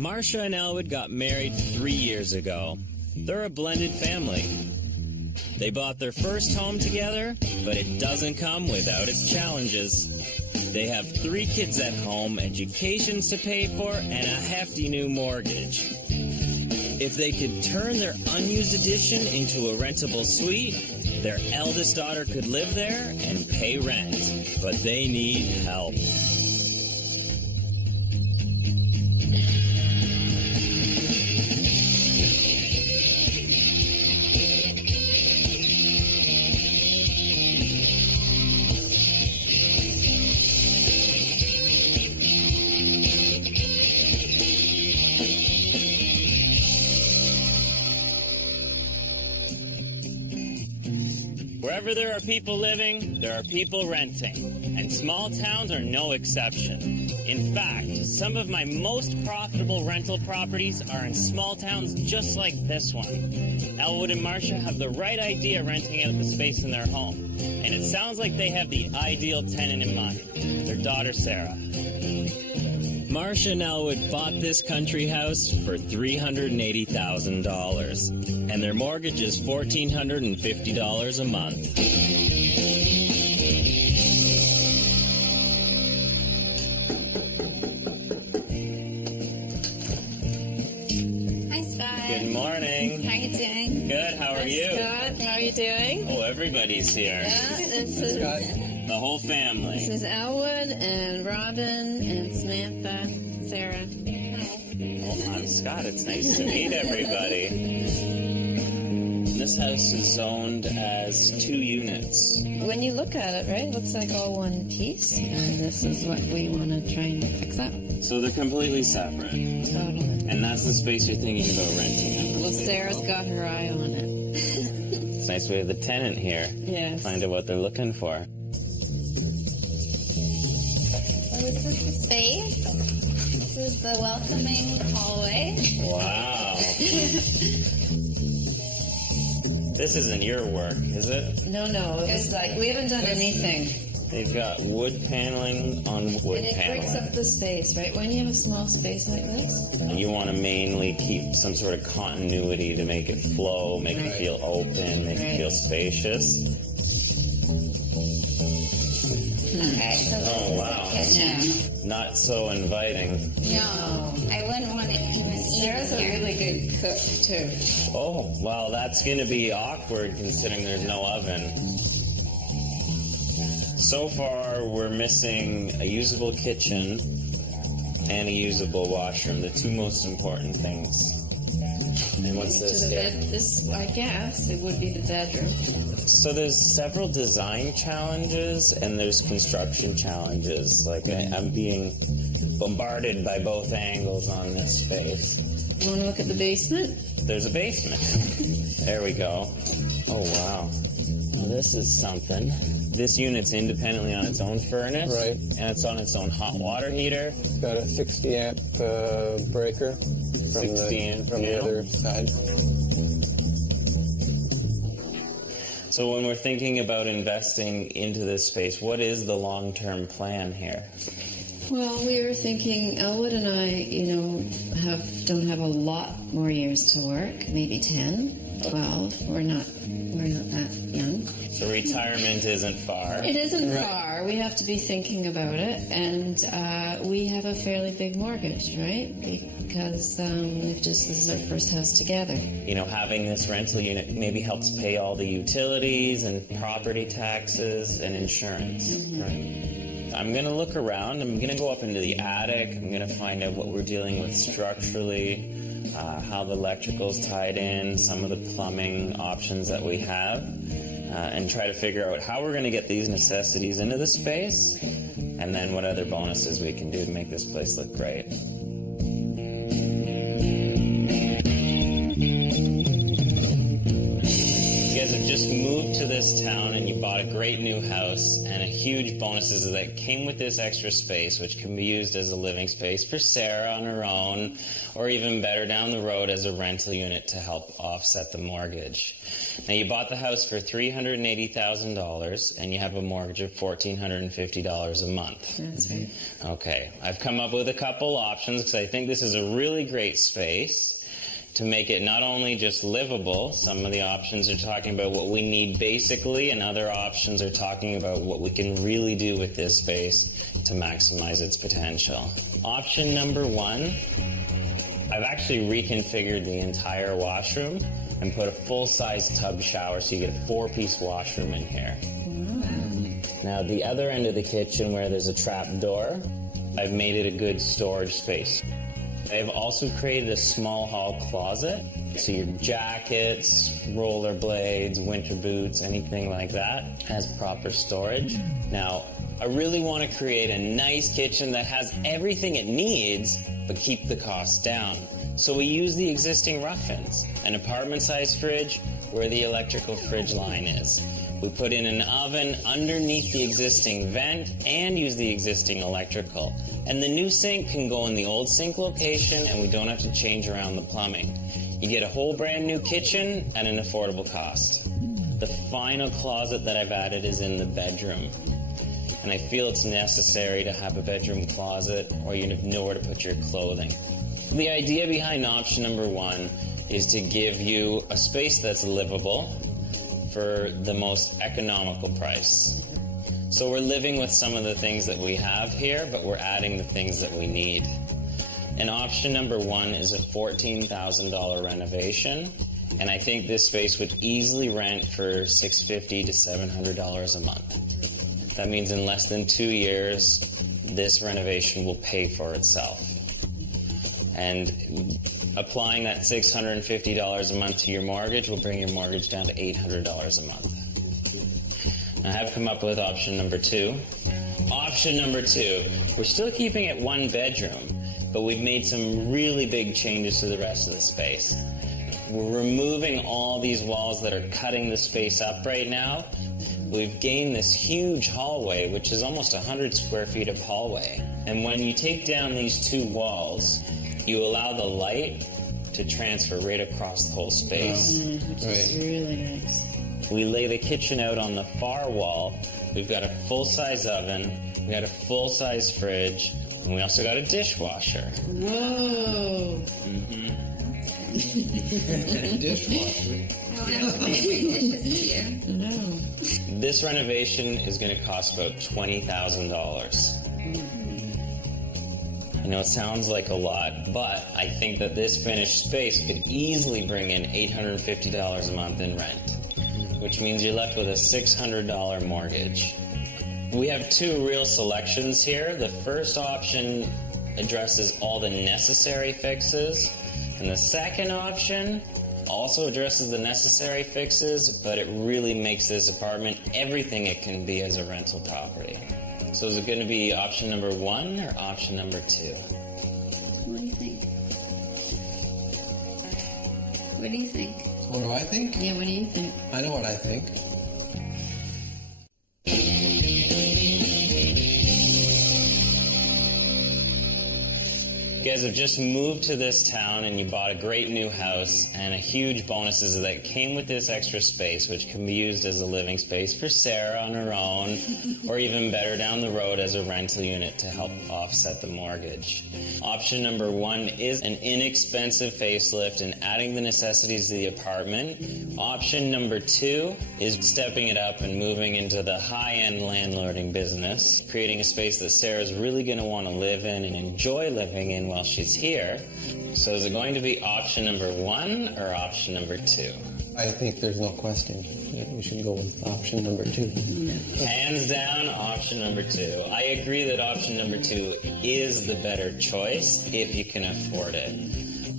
Marcia and Elwood got married 3 years ago. They're a blended family. They bought their first home together, but it doesn't come without its challenges. They have 3 kids at home, educations to pay for, and a hefty new mortgage. If they could turn their unused addition into a rentable suite, their eldest daughter could live there and pay rent. But they need help. Wherever there are people living, there are people renting, and small towns are no exception. In fact, some of my most profitable rental properties are in small towns just like this one. Elwood and Marcia have the right idea renting out the space in their home, and it sounds like they have the ideal tenant in mind, their daughter Sarah. Marcia and Elwood bought this country house for $380,000, and their mortgage is $1,450 a month. Hi, Scott. Good morning. How are you doing? Good, how are you? Scott, how are you doing? Oh, everybody's here. Yeah, this is The whole family. this is Elwood and Robin and Samantha, Sarah. Oh, I'm Scott. It's nice to meet everybody. This house is zoned as 2 units. When you look at it, right, it looks like all one piece. And this is what we want to try and fix up. So they're completely separate. Totally. And that's the space you're thinking about renting. Well, Sarah's got her eye on it. It's nice we have the tenant here. Yes. Find out what they're looking for. So this is the space. This is the welcoming hallway. Wow. This isn't your work, is it? No, it's like we haven't done anything. They've got wood paneling on wood And it breaks paneling. up the space, right? When you have a small space like this. And you want to mainly keep some sort of continuity to make it flow, make it Right. feel open, make it Right. feel spacious. Okay, so this Oh, is wow. the kitchen. Not so inviting. No, I wouldn't want it even Sarah's a here. really good cook, too. Oh, well, that's going to be awkward considering there's no oven. So far, we're missing a usable kitchen and a usable washroom, the 2 most important things. And what's To this the here? bed, this, I guess, it would be the bedroom. So there's several design challenges and there's construction challenges. Like I'm being bombarded by both angles on this space. You want to look at the basement? There's a basement. There we go. Oh, wow. Well, this is something. This unit's independently on its own furnace. Right. And it's on its own hot water heater. It's got a 60 amp breaker from 60 amp the panel. other side. So when we're thinking about investing into this space, what is the long-term plan here? Well, we were thinking, Elwood and I, don't have a lot more years to work, maybe 10, 12. We're not that young. So retirement isn't far. It isn't far. We have to be thinking about it, and we have a fairly big mortgage, right? Because this is our first house together. You know, having this rental unit maybe helps pay all the utilities and property taxes and insurance. Right? I'm going to look around. I'm going to go up into the attic. I'm going to find out what we're dealing with structurally, how the electrical's tied in, some of the plumbing options that we have, and try to figure out how we're going to get these necessities into the space, and then what other bonuses we can do to make this place look great. You guys have just just moved to this town and you bought a great new house, and a huge bonus is that came with this extra space, which can be used as a living space for Sarah on her own, or even better down the road as a rental unit to help offset the mortgage. Now, you bought the house for $380,000 and you have a mortgage of $1,450 a month. That's right. Okay, I've come up with a couple options because I think this is a really great space to make it not only just livable. Some of the options are talking about what we need basically, and other options are talking about what we can really do with this space to maximize its potential. Option number one, I've actually reconfigured the entire washroom and put a full-size tub shower, so you get a 4-piece washroom in here. Now, the other end of the kitchen where there's a trap door, I've made it a good storage space. I've also created a small hall closet, so your jackets, rollerblades, winter boots, anything like that has proper storage. Now, I really want to create a nice kitchen that has everything it needs, but keep the costs down. So we use the existing rough-ins, an apartment-sized fridge where the electrical fridge line is. We put in an oven underneath the existing vent and use the existing electrical. And the new sink can go in the old sink location, and we don't have to change around the plumbing. You get a whole brand new kitchen at an affordable cost. The final closet that I've added is in the bedroom. And I feel it's necessary to have a bedroom closet, or you have nowhere to put your clothing. The idea behind option number one is to give you a space that's livable for the most economical price. So we're living with some of the things that we have here, but we're adding the things that we need. And option number one is a $14,000 renovation, and I think this space would easily rent for $650 to $700 a month. That means in less than 2 years, this renovation will pay for itself. And applying that $650 a month to your mortgage will bring your mortgage down to $800 a month. I have come up with option number two. Option number two, we're still keeping it one bedroom, but we've made some really big changes to the rest of the space. We're removing all these walls that are cutting the space up right now. We've gained this huge hallway, which is almost 100 square feet of hallway. And when you take down these two walls, you allow the light to transfer right across the whole space. Which is really nice. We lay the kitchen out on the far wall. We've got a full-size oven, we got a full-size fridge, and we also got a dishwasher. Whoa! Dishwasher. I don't have to make dishes here. No. This renovation is going to cost about $20,000. I know it sounds like a lot, but I think that this finished space could easily bring in $850 a month in rent, which means you're left with a $600 mortgage. We have two real selections here. The first option addresses all the necessary fixes, and the second option also addresses the necessary fixes, but it really makes this apartment everything it can be as a rental property. So is it going to be option number one or option number two? What do you think? What do you think? What do I think? Yeah, what do you think? I know what I think. You guys have just moved to this town and you bought a great new house, and a huge bonus is that it came with this extra space, which can be used as a living space for Sarah on her own, or even better down the road as a rental unit to help offset the mortgage. Option number one is an inexpensive facelift and adding the necessities to the apartment. Option number two is stepping it up and moving into the high-end landlording business, creating a space that Sarah's really going to want to live in and enjoy living in while she's here. So is it going to be option number one or option number two? I think there's no question that we should go with option number two. Hands down, option number two. I agree that option number two is the better choice if you can afford it.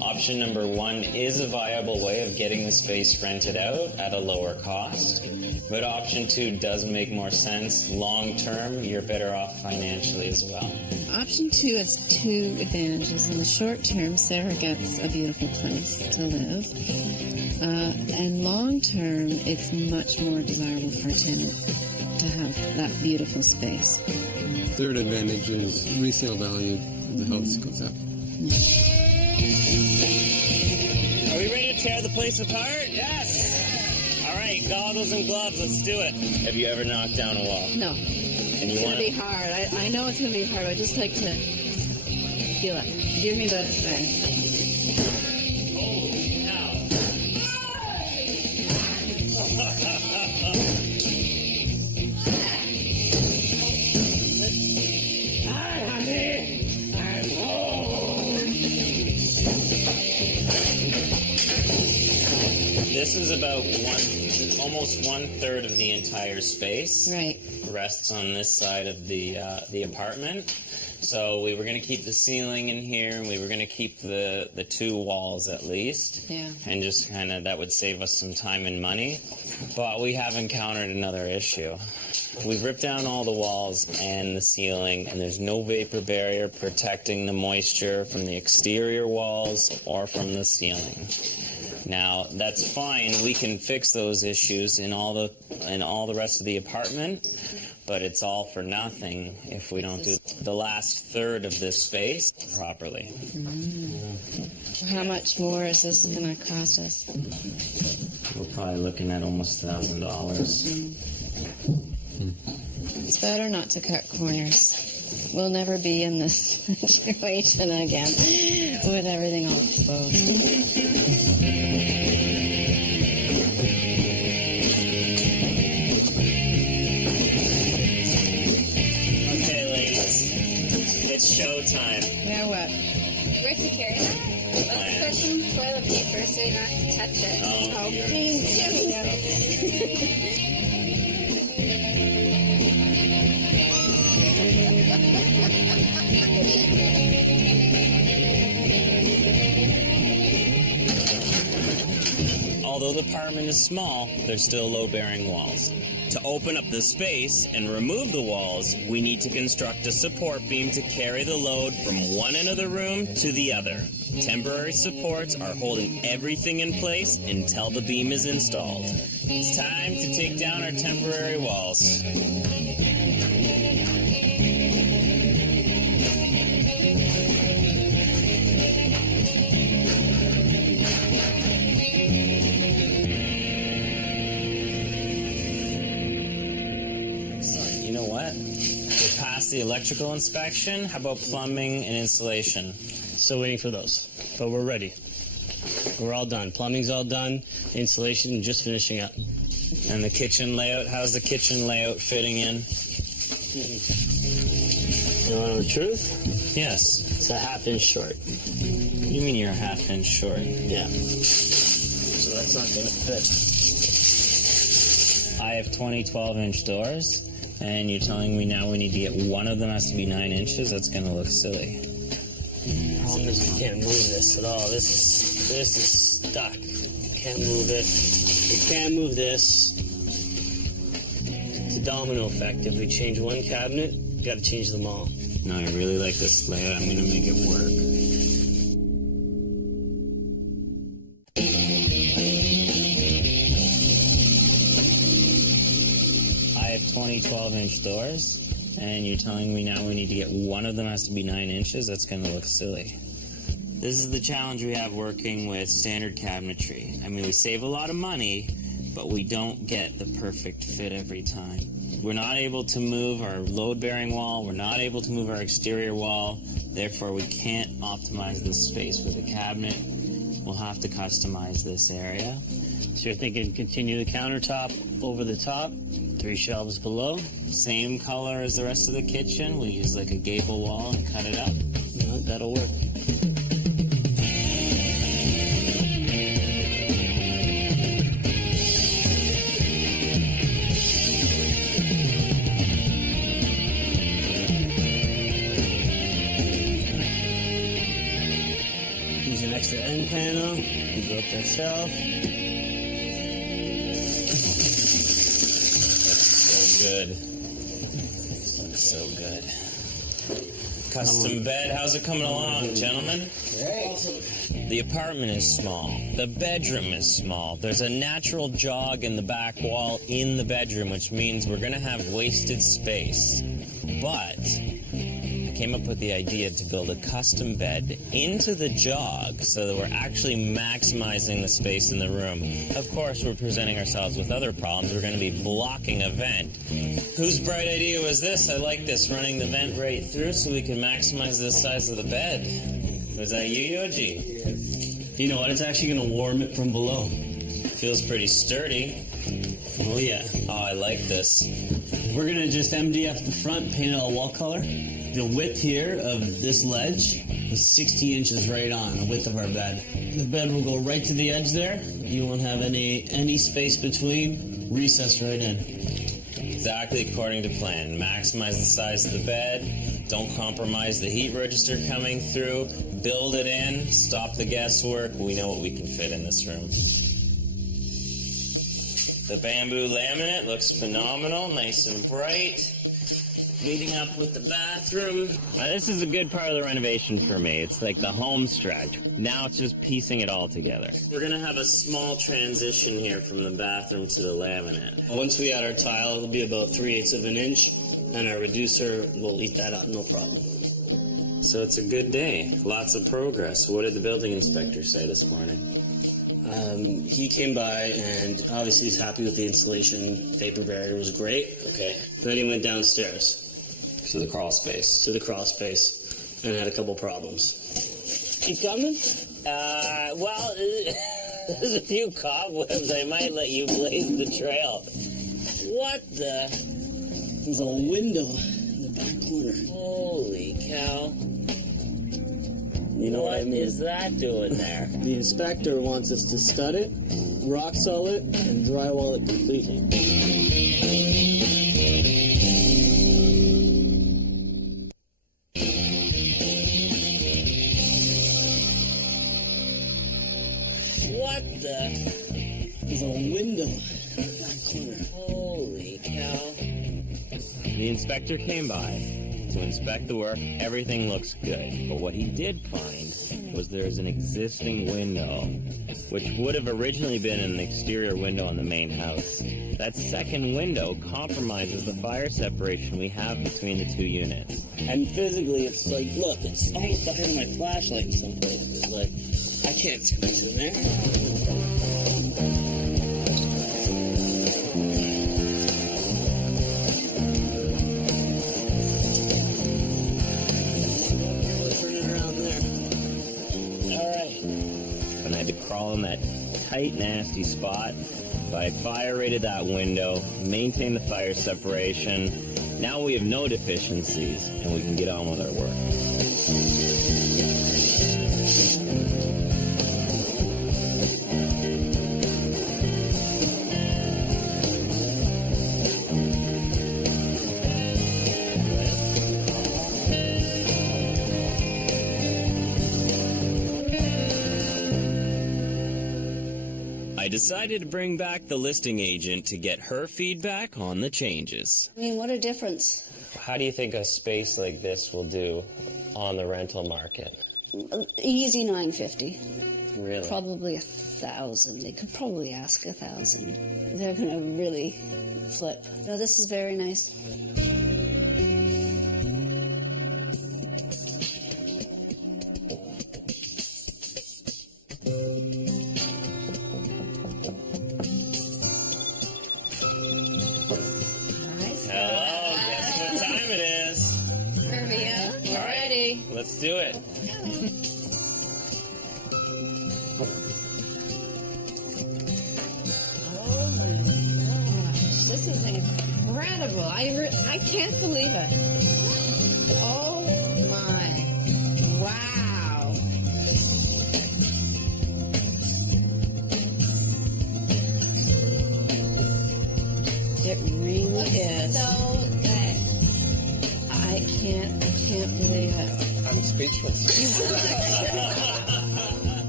Option number 1 is a viable way of getting the space rented out at a lower cost, but option 2 does make more sense. Long term, you're better off financially as well. Option 2 has 2 advantages. In the short term, Sarah gets a beautiful place to live. And long term, it's much more desirable for a tenant to have that beautiful space. Third advantage is resale value of the house goes up. Are we ready to tear the place apart? Yes! All right, goggles and gloves, let's do it. Have you ever knocked down a wall? No. And you It's want going to be hard. I know it's going to be hard. I just like to feel it. Give me the thing. This is about almost 1/3 of the entire space. Right. Rests on this side of the apartment. So we were going to keep the ceiling in here, and we were going to keep the 2 walls at least. Yeah. And just kind of, that would save us some time and money. But we have encountered another issue. We've ripped down all the walls and the ceiling, and there's no vapor barrier protecting the moisture from the exterior walls or from the ceiling. Now, that's fine. We can fix those issues in all the rest of the apartment, but it's all for nothing if we don't do the last third of this space properly. How much more is this going to cost us? We're probably looking at almost $1,000. It's better not to cut corners. We'll never be in this situation again with everything all exposed. Showtime. Now what? Where to carry that? Let's put some toilet paper so you don't have to touch it. Oh, Although the apartment is small, there's still load-bearing walls. To open up the space and remove the walls, we need to construct a support beam to carry the load from one end of the room to the other. Temporary supports are holding everything in place until the beam is installed. It's time to take down our temporary walls. The electrical inspection. How about plumbing and insulation? Still waiting for those, but we're ready. We're all done. Plumbing's all done. Insulation just finishing up. And the kitchen layout, how's the kitchen layout fitting in? You want to know the truth? Yes. It's a 1/2 inch short. You mean you're a 1/2 inch short? Yeah. So that's not going to fit. I have 20 12-inch doors. And you're telling me now we need to get one of them has to be 9 inches? That's going to look silly. The problem is we can't move this at all. This is stuck. Can't move it. We can't move this. It's a domino effect. If we change one cabinet, we got to change them all. No, I really like this layout. I'm going to make it work. I have 20 12-inch doors, and you're telling me now we need to get one of them has to be 9 inches? That's going to look silly. This is the challenge we have working with standard cabinetry. I mean, we save a lot of money, but we don't get the perfect fit every time. We're not able to move our load-bearing wall. We're not able to move our exterior wall. Therefore, we can't optimize this space with a cabinet. We'll have to customize this area. So you're thinking continue the countertop over the top, 3 shelves below. Same color as the rest of the kitchen. We use like a gable wall and cut it up. No, that'll work. There's an extra end panel. We go up that shelf. So good. So good. Custom bed, how's it coming along, gentlemen? The apartment is small. The bedroom is small. There's a natural jog in the back wall in the bedroom, which means we're gonna have wasted space. But I came up with the idea to build a custom bed into the jog so that we're actually maximizing the space in the room. Of course, we're presenting ourselves with other problems. We're going to be blocking a vent. Whose bright idea was this? I like this, running the vent right through so we can maximize the size of the bed. Was that you, Yoji? You know what? It's actually going to warm it from below. Feels pretty sturdy. Oh, yeah. Oh, I like this. We're going to just MDF the front, paint it all wall color. The width here of this ledge is 60 inches right on the width of our bed. The bed will go right to the edge there. You won't have any space between. Recess right in. Exactly according to plan. Maximize the size of the bed. Don't compromise the heat register coming through. Build it in. Stop the guesswork. We know what we can fit in this room. The bamboo laminate looks phenomenal. Nice and bright. Meeting up with the bathroom. This is a good part of the renovation for me. It's like the home stretch. Now it's just piecing it all together. We're gonna have a small transition here from the bathroom to the laminate. Once we add our tile, it'll be about 3/8 of an inch, and our reducer will eat that up, no problem. So it's a good day. Lots of progress. What did the building inspector say this morning? He came by, and obviously he's happy with the installation. Vapor barrier was great. Okay. Then he went downstairs To the crawl space. to the crawl space and had a couple problems. You coming? Well, there's a few cobwebs. I might let you blaze the trail. What the? There's a window in the back corner. Holy cow. You know what I mean? Is that doing there? The inspector wants us to stud it, rock sell it, and drywall it completely. What the? There's a window in the back corner. Holy cow. The inspector came by to inspect the work. Everything looks good. But what he did find was there's an existing window, which would have originally been an exterior window on the main house. That second window compromises the fire separation we have between the two units. And physically, it's like, look, it's almost behind my flashlight in some places. Like, I can't squeeze in there. Crawl in that tight, nasty spot. But I fire rated that window, maintain the fire separation. Now we have no deficiencies, and we can get on with our work. I decided to bring back the listing agent to get her feedback on the changes. I mean, what a difference. How do you think a space like this will do on the rental market? Easy 950. Really? Probably 1,000. They could probably ask 1,000. They're going to really flip. No, this is very nice. Let's do it. Oh my gosh, this is incredible. I can't believe it. Oh my. Wow. It really is. So good. I can't believe it. I'm speechless.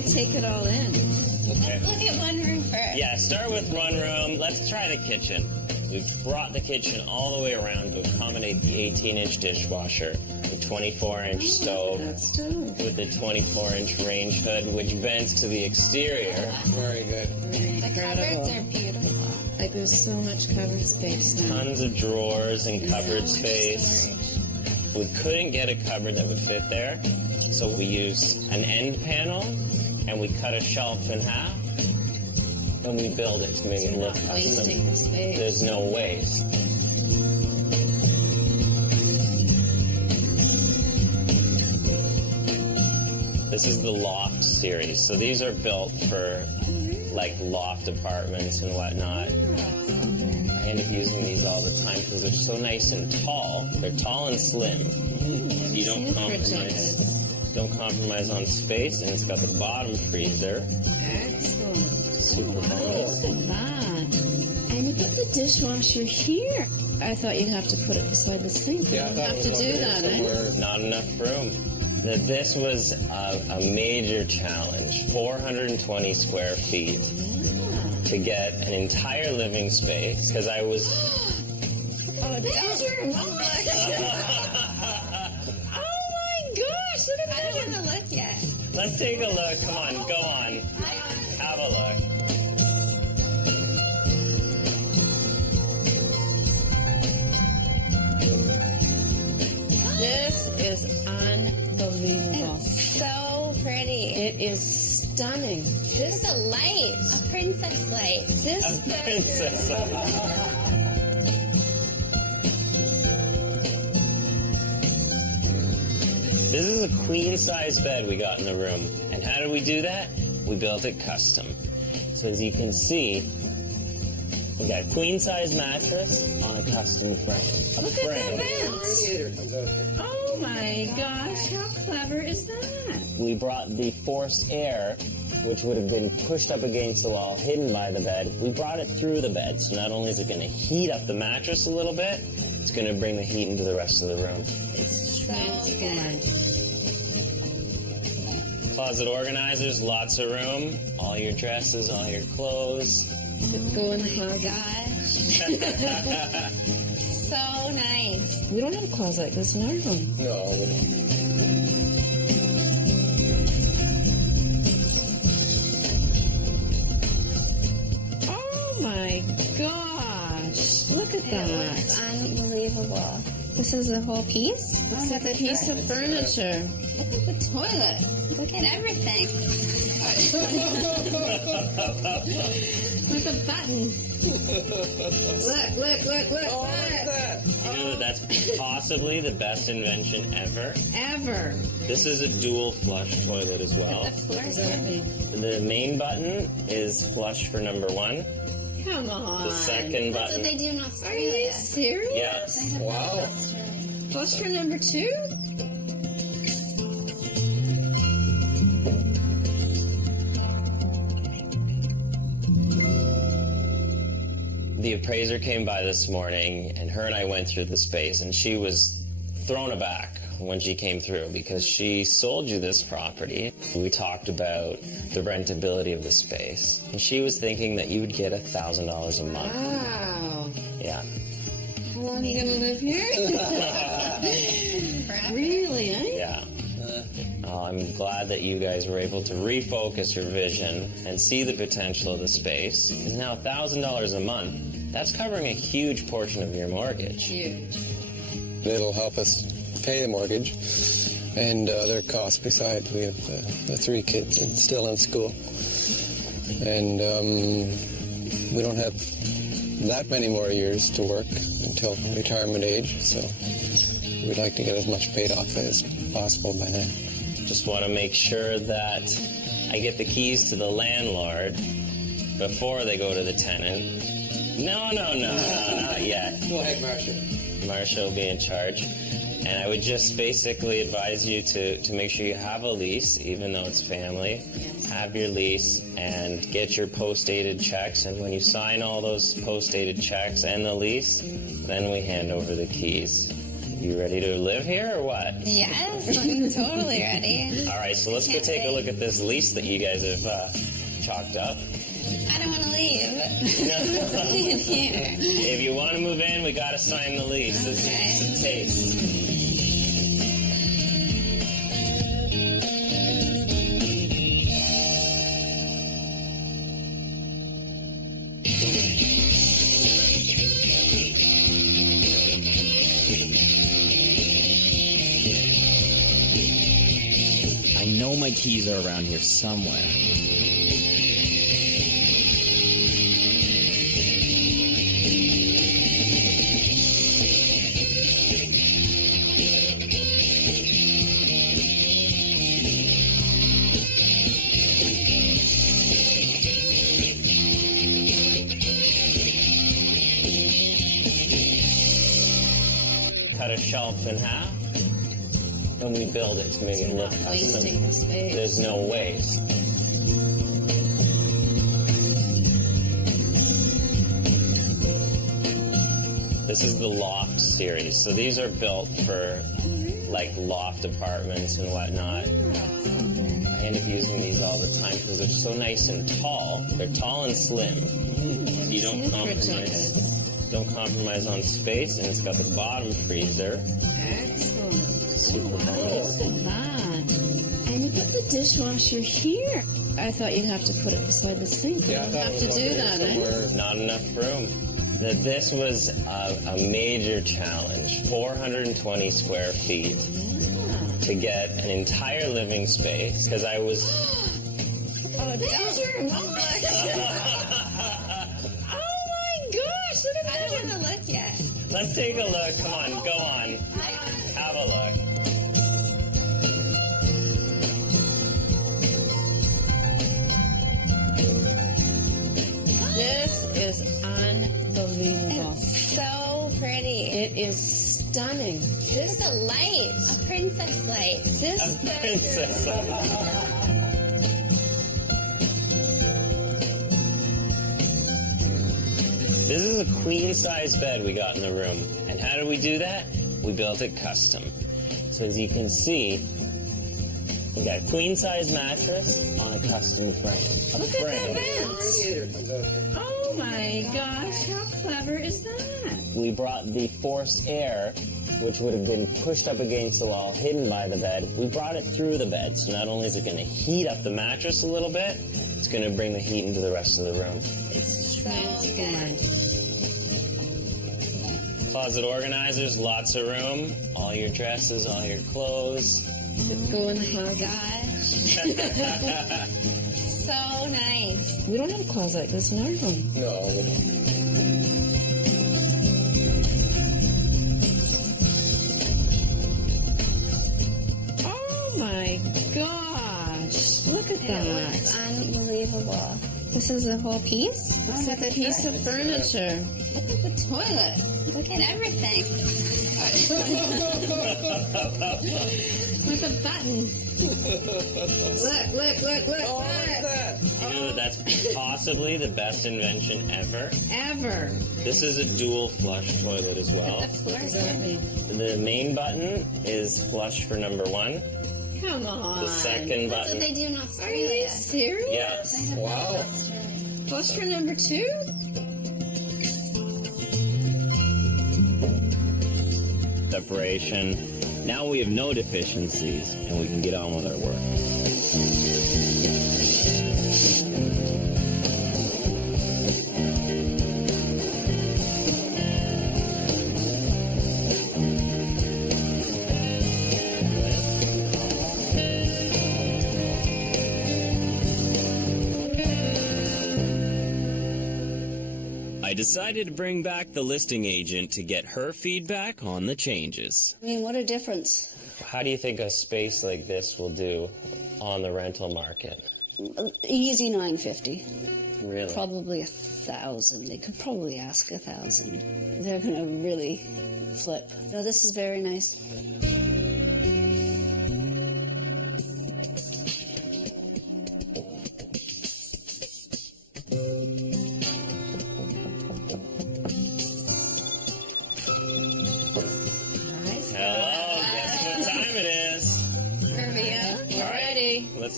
can't take it all in. Let's look at one room first. Yeah, start with one room. Let's try the kitchen. We've brought the kitchen all the way around to accommodate the 18-inch dishwasher, the 24-inch stove, That stove. with the 24-inch range hood, which vents to the exterior. Very good. The Incredible. cupboards are beautiful. Like there's so much covered space now. Tons of drawers and cupboard So much space. storage. We couldn't get a cupboard that would fit there, so we used an end panel, and we cut a shelf in half, and we build it to make it You're look not custom. wasting the space. There's no waste. This is the loft series. So these are built for like loft apartments and whatnot. I end up using these all the time because they're so nice and tall. They're tall and slim. You don't compromise on space, and it's got the bottom freezer. Excellent. Super bonus. Look at that. And you put the dishwasher here. I thought you'd have to put it beside the sink. Yeah, I You thought have it to was do over that, there eh? somewhere. Not enough room. This was a major challenge. 420 square feet to get an entire living space because I was. Oh, bedroom. Oh my gosh, look at I don't that. want to look yet. Let's take a look. Come on, go on. Have a look. This is unbelievable. It's so pretty. It is stunning. This is a light, a princess light. This A princess. This is a queen size bed we got in the room. And how did we do that? We built it custom. So as you can see, we got a queen size mattress on a custom frame. A Look at frame. that vents. Radiator comes out here. Oh my gosh, how clever is that? We brought the forced air, which would have been pushed up against the wall, hidden by the bed. We brought it through the bed. So not only is it going to heat up the mattress a little bit, it's going to bring the heat into the rest of the room. Transparent. Closet organizers, lots of room. All your dresses, all your clothes. Go in the closet. Gosh. So nice. We don't have a closet like this in our room. No, we don't. Oh my gosh, look at It that. looks unbelievable. This is the whole piece? This is a piece of furniture. Look at the toilet. Look at everything. With a button. Look. Oh, look at that. You know that that's possibly the best invention ever. Ever. This is a dual flush toilet as well. Of What course. does that mean? The main button is flush for number one. Come on. The second That's what button, they do in Are you Australia. serious? yes. Wow. Plus for number 2? The appraiser came by this morning, and her and I went through the space, and she was thrown aback when she came through because she sold you this property. We talked about the rentability of the space, and she was thinking that you would get $1,000 a month. Wow. Yeah. How long are you going to live here? Really, eh? Yeah. I'm glad that you guys were able to refocus your vision and see the potential of the space. Because now $1,000 a month, that's covering a huge portion of your mortgage. Huge. It'll help us pay the mortgage and other costs besides. We have the 3 kids and still in school. And we don't have that many more years to work until retirement age, so we'd like to get as much paid off as possible by then. Just want to make sure that I get the keys to the landlord before they go to the tenant. No, not yet. Go ahead, Marcia. Marcia will be in charge. And I would just basically advise you to make sure you have a lease, even though it's family. Have your lease and get your post-dated checks. And when you sign all those post-dated checks and the lease, then we hand over the keys. You ready to live here or what? Yes, I'm totally ready. All right, so let's go Can't take a wait. look at this lease that you guys have chalked up. I don't want to leave. I'm staying here. If you want to move in, we got to sign the lease. This is just a taste. I know my keys are around here somewhere. Cut a shelf in half, and we build it to make it look custom. Wasting the space. There's no waste. This is the loft series. So these are built for like loft apartments and whatnot. I end up using these all the time because they're so nice and tall. They're tall and slim. You don't compromise on space, and it's got the bottom freezer. Excellent. Super Wow, nice. look at that. And you put the dishwasher here. I thought you'd have to put it beside the sink. You Yeah, I don't thought have it to was do under that, eh? somewhere. Not enough room. This was a major challenge. 420 square feet to get an entire living space because I was. Oh, don't. Oh my gosh, look at I that. don't want to look yet. Let's take a look. Come on, go on. Have a look. This is unbelievable. It's so pretty. It is stunning. This is a light, a princess light. This Princess. This is a queen size bed we got in the room. And how did we do that? We built it custom. So as you can see, we got a queen size mattress on a custom frame. A Look at frame. that. Oh my gosh, how clever is that? We brought the forced air, which would have been pushed up against the wall, hidden by the bed. We brought it through the bed. So not only is it going to heat up the mattress a little bit, it's going to bring the heat into the rest of the room. It's transformed. Closet organizers, lots of room. All your dresses, all your clothes. Go in the Oh my closet. gosh. So nice. We don't have a closet like this in our room. No, we don't. Oh my gosh, look at It looks that. unbelievable. This is the whole piece? It's like a piece of furniture. Look at the toilet. Look at everything. With a button. Look. Oh, look at that. You know that that's possibly the best invention ever? Ever. This is a dual flush toilet as well. Of course. The main button is flush for number 1. Come on. The second That's what button. they do in Are you Australia. serious? Yes. Wow. Plus for number 2? Separation. Now we have no deficiencies and we can get on with our work. I decided to bring back the listing agent to get her feedback on the changes. I mean, what a difference. How do you think a space like this will do on the rental market? Easy 950. Really? Probably 1,000. They could probably ask 1,000. They're going to really flip. No, this is very nice. Nice.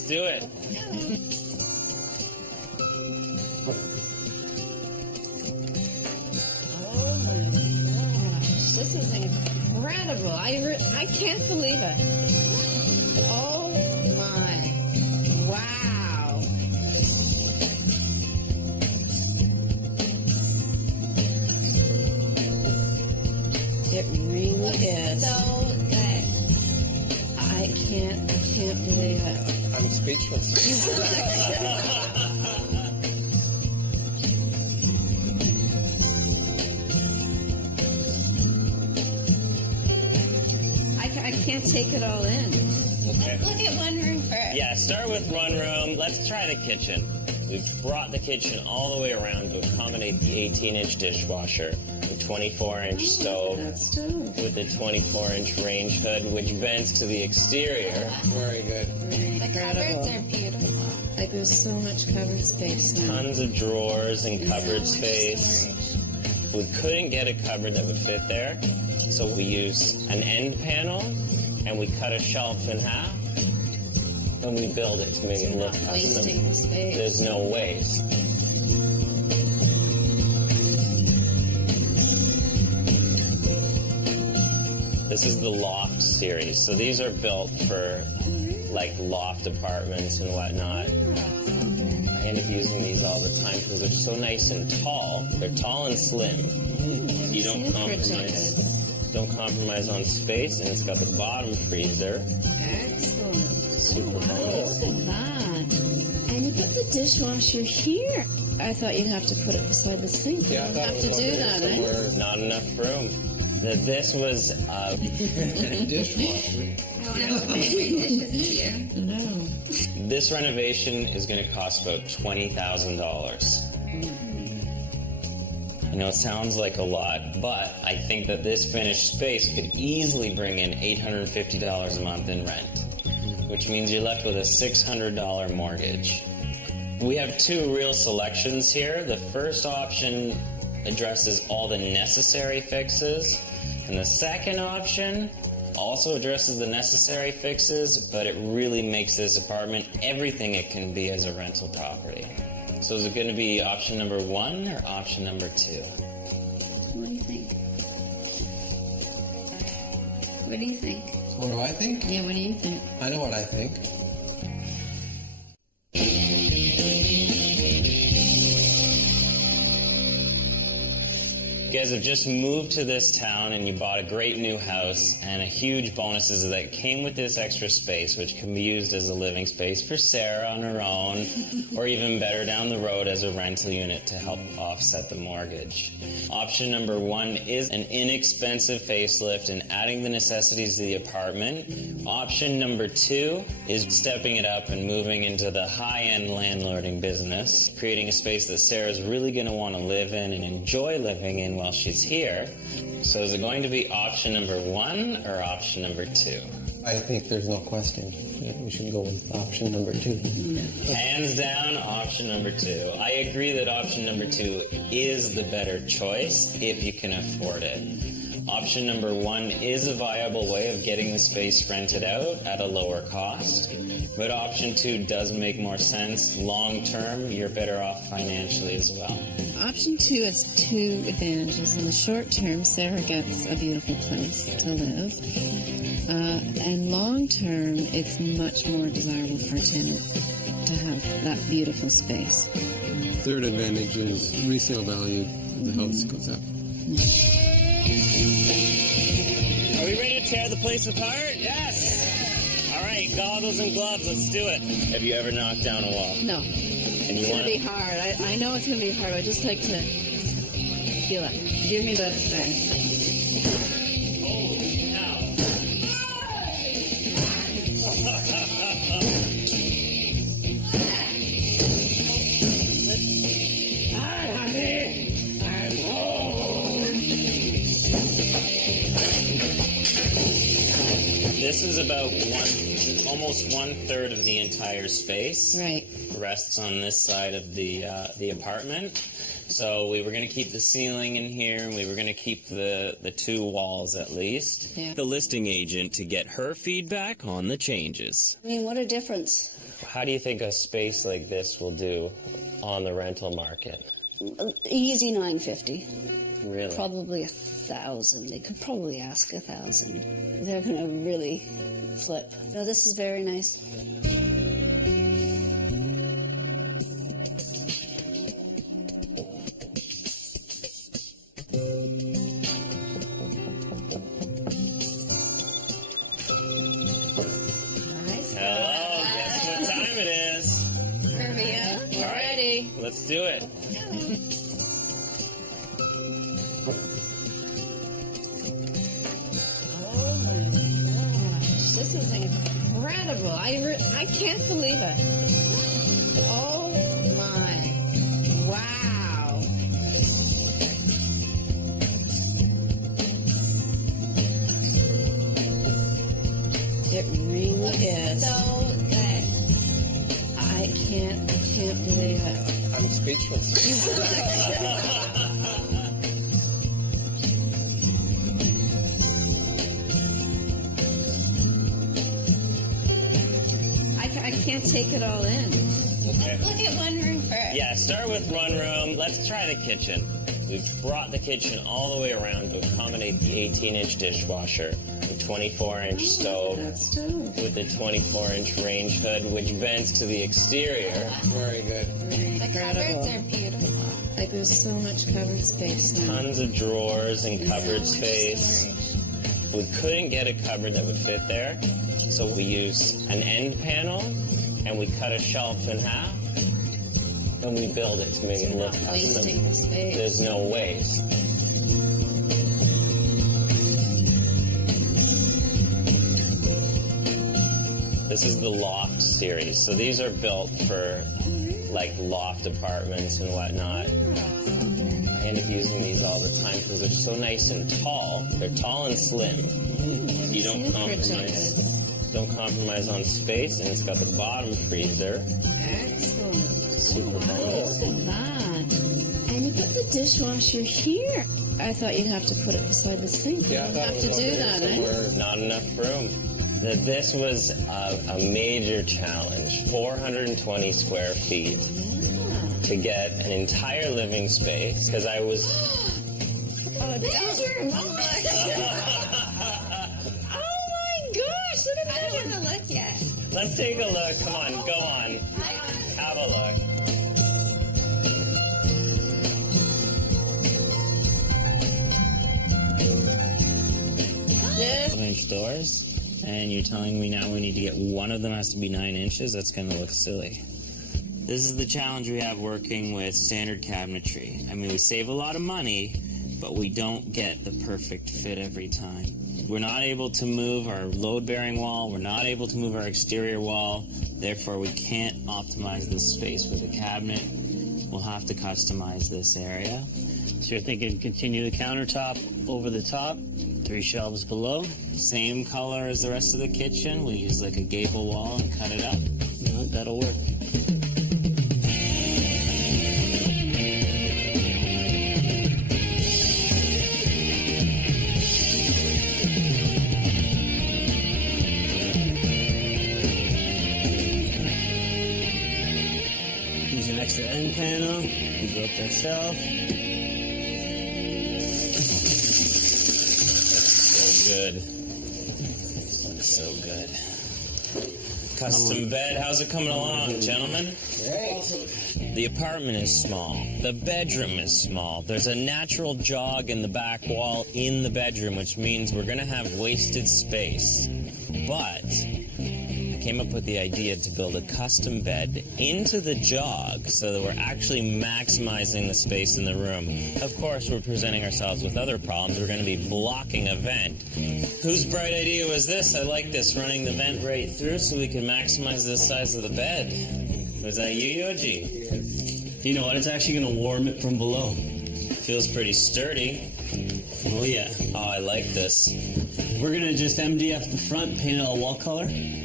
Let's do it. Oh my gosh, this is incredible. I can't believe it. Oh my, wow. It really is. So good. I can't believe it. I'm speechless. I can't take it all in. Okay. Let's look at one room first. Yeah, start with one room. Let's try the kitchen. We've brought the kitchen all the way around to accommodate the 18-inch dishwasher, the 24-inch stove, That's true. with the 24-inch range hood, which vents to the exterior. Very good. The cupboards are Incredible. beautiful. Like there's so much covered space now. Tons of drawers and cupboard So much space. storage. We couldn't get a cupboard that would fit there, so we use an end panel, and we cut a shelf in half, and we build it to make it look Not wasting the custom. space. There's no waste. This is the loft series. So these are built for like loft apartments and whatnot. I end up using these all the time because they're so nice and tall. They're tall and slim. You don't compromise. Don't compromise on space, and it's got the bottom freezer. Excellent. Super Wow, bonus. look at that. And you put the dishwasher here. I thought you'd have to put it beside the sink. You Yeah, I don't thought have it to was do wondering that, eh? somewhere. Not enough room. This was Dishwasher. I want to put my dishes here. No. this renovation is going to cost about $20,000. I know it sounds like a lot, but I think that this finished space could easily bring in $850 a month in rent, which means you're left with a $600 mortgage. We have two real selections here. The first option addresses all the necessary fixes, and the second option also addresses the necessary fixes, but it really makes this apartment everything it can be as a rental property. So is it going to be option number 1 or option number 2? What do you think? What do you think? What do I think? Yeah, what do you think? I know what I think. You guys have just moved to this town and you bought a great new house, and a huge bonus is that came with this extra space, which can be used as a living space for Sarah on her own, or even better down the road as a rental unit to help offset the mortgage. Option number 1 is an inexpensive facelift and adding the necessities to the apartment. Option number 2 is stepping it up and moving into the high-end landlording business, creating a space that Sarah's really going to want to live in and enjoy living in while she's here. So is it going to be option number 1 or option number 2? I think there's no question. We should go with option number 2. Hands down, option number 2. I agree that option number 2 is the better choice if you can afford it. Option number 1 is a viable way of getting the space rented out at a lower cost, but option 2 does make more sense. Long term, you're better off financially as well. Option 2 has two advantages. In the short term, Sarah gets a beautiful place to live. And long term, it's much more desirable for a tenant to have that beautiful space. Third advantage is resale value of the house goes up. Are we ready to tear the place apart? Yes! All right, goggles and gloves, let's do it. Have you ever knocked down a wall? No, And it's you going want to be hard. I know it's going to be hard. I just like to feel it. Give me that thing. This is about almost 1/3 of the entire space. Right. Rests on this side of the apartment. So we were going to keep the ceiling in here, and we were going to keep the 2 walls at least. Yeah. The listing agent to get her feedback on the changes. I mean, what a difference. How do you think a space like this will do on the rental market? Easy 950. Really? Probably 1,000. They could probably ask 1,000. They're going to really flip. No, this is very nice. Hello, guess what time it is? Review. All right, Ready? let's do it. Oh my gosh, this is incredible. I can't believe it. Oh my, wow. It really is. So good. I can't believe it. I'm speechless. I can't take it all in. Okay. Let's look at one room first. Yeah, start with one room. Let's try the kitchen. We've brought the kitchen all the way around to accommodate the 18-inch dishwasher, the 24-inch stove, That's true. with the 24-inch range hood, which vents to the exterior. Very good. The cupboards are beautiful. Like there's so much covered space now. Tons of drawers and cupboard So much space. storage. We couldn't get a cupboard that would fit there, so we used an end panel, and we cut a shelf in half, and we build it to make it look custom. Wasting the space. There's no waste. This is the loft series. So these are built for like loft apartments and whatnot. I end up using these all the time because they're so nice and tall. They're tall and slim. You don't compromise on space, and it's got the bottom freezer. Excellent. Super Wow, nice. look at that. And you put the dishwasher here. I thought you'd have to put it beside the sink. Yeah, I You thought have it to was do wondering that, eh? somewhere. Not enough room. This was a major challenge. 420 square feet to get an entire living space because I was. Oh, bedroom! Oh my gosh, look at I that! don't have a look yet. Let's take a look. Come on, go on. Have a look. This 12-inch doors, and you're telling me now we need to get one of them has to be 9 inches? That's going to look silly. This is the challenge we have working with standard cabinetry. I mean, we save a lot of money, but we don't get the perfect fit every time. We're not able to move our load-bearing wall. We're not able to move our exterior wall. Therefore, we can't optimize this space with a cabinet. We'll have to customize this area. So you're thinking continue the countertop over the top, 3 shelves below? Same color as the rest of the kitchen. We'll use like a gable wall and cut it up. No, that'll work. Use an extra end panel, we go up that shelf. So good. Looks so good. Custom bed. How's it coming along, gentlemen? The apartment is small. The bedroom is small. There's a natural jog in the back wall in the bedroom, which means we're going to have wasted space. But I came up with the idea to build a custom bed into the jog so that we're actually maximizing the space in the room. Of course, we're presenting ourselves with other problems. We're going to be blocking a vent. Whose bright idea was this? I like this, running the vent right through so we can maximize the size of the bed. Was that you, Yoji? You know what? It's actually going to warm it from below. Feels pretty sturdy. Oh yeah. Oh, I like this. We're going to just MDF the front, paint it all wall color,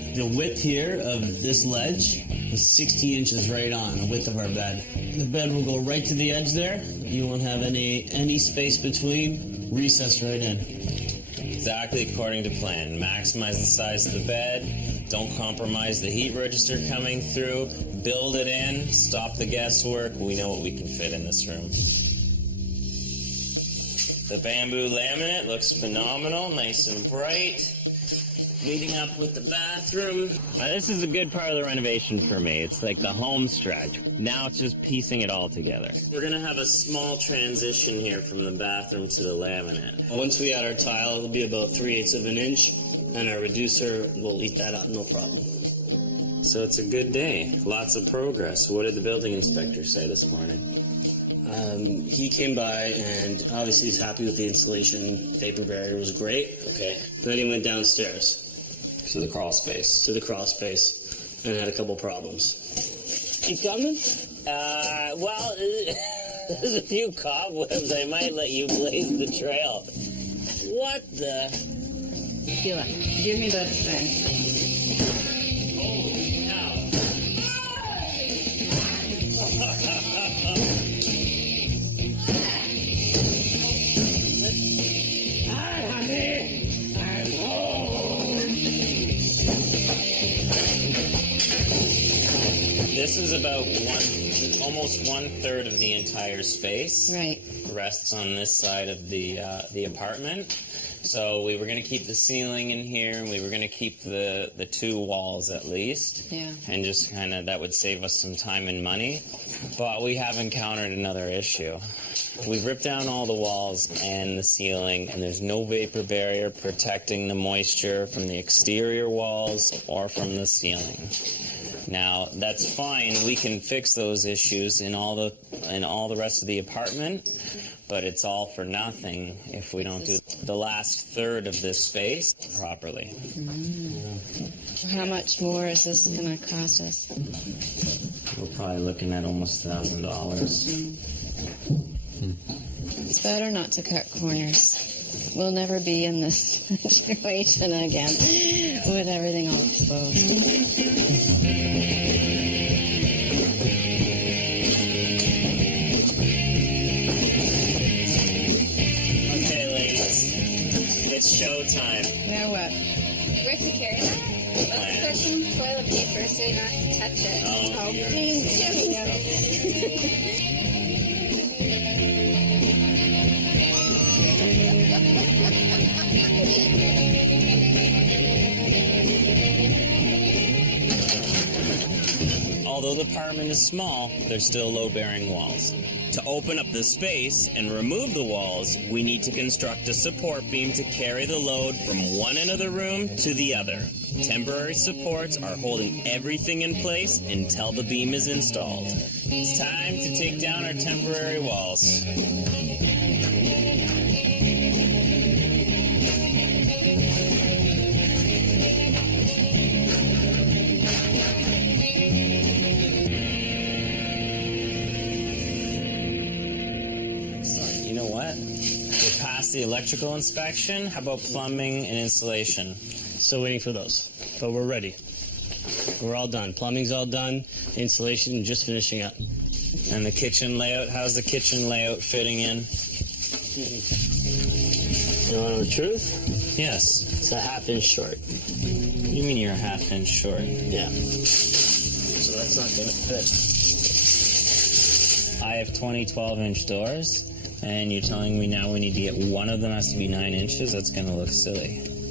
The width here of this ledge is 60 inches right on the width of our bed. The bed will go right to the edge there. You won't have any space between. Recess right in. Exactly according to plan. Maximize the size of the bed. Don't compromise the heat register coming through. Build it in. Stop the guesswork. We know what we can fit in this room. The bamboo laminate looks phenomenal, nice and bright. Leading up with the bathroom. This is a good part of the renovation for me. It's like the home stretch. Now it's just piecing it all together. We're gonna have a small transition here from the bathroom to the laminate. Once we add our tile, it'll be about 3/8 of an inch, and our reducer will eat that up, no problem. So it's a good day. Lots of progress. What did the building inspector say this morning? He came by and obviously he's happy with the installation. Vapor barrier was great. Okay. Then he went downstairs To the crawl space. to the crawl space and had a couple problems. Keep coming? Well, there's a few cobwebs. I might let you blaze the trail. What the? Feel it. Give me that thing. Holy cow. This is about almost 1/3 of the entire space. Right. Rests on this side of the apartment. So we were going to keep the ceiling in here, and we were going to keep the 2 walls at least. Yeah. And just kind of, that would save us some time and money. But we have encountered another issue. We've ripped down all the walls and the ceiling, and there's no vapor barrier protecting the moisture from the exterior walls or from the ceiling. Now, that's fine. We can fix those issues in all the rest of the apartment, but it's all for nothing if we don't do the last third of this space properly. How much more is this going to cost us? We're probably looking at almost $1,000. It's better not to cut corners. We'll never be in this situation again with everything all exposed. Okay, ladies, it's showtime. Now what? Where to carry that? Let's put some toilet paper so you don't have to touch it. Oh, Although the apartment is small, there's still load-bearing walls. To open up the space and remove the walls, we need to construct a support beam to carry the load from one end of the room to the other. Temporary supports are holding everything in place until the beam is installed. It's time to take down our temporary walls. You know what? We're past the electrical inspection. How about plumbing and installation? Still waiting for those, but we're ready. We're all done. Plumbing's all done. Installation just finishing up. And the kitchen layout, how's the kitchen layout fitting in? You want the truth? Yes. It's a 1/2 inch short. You mean you're a 1/2 inch short? Yeah. So that's not going to fit. I have 20 12-inch doors, and you're telling me now we need to get one of them has to be 9 inches? That's going to look silly.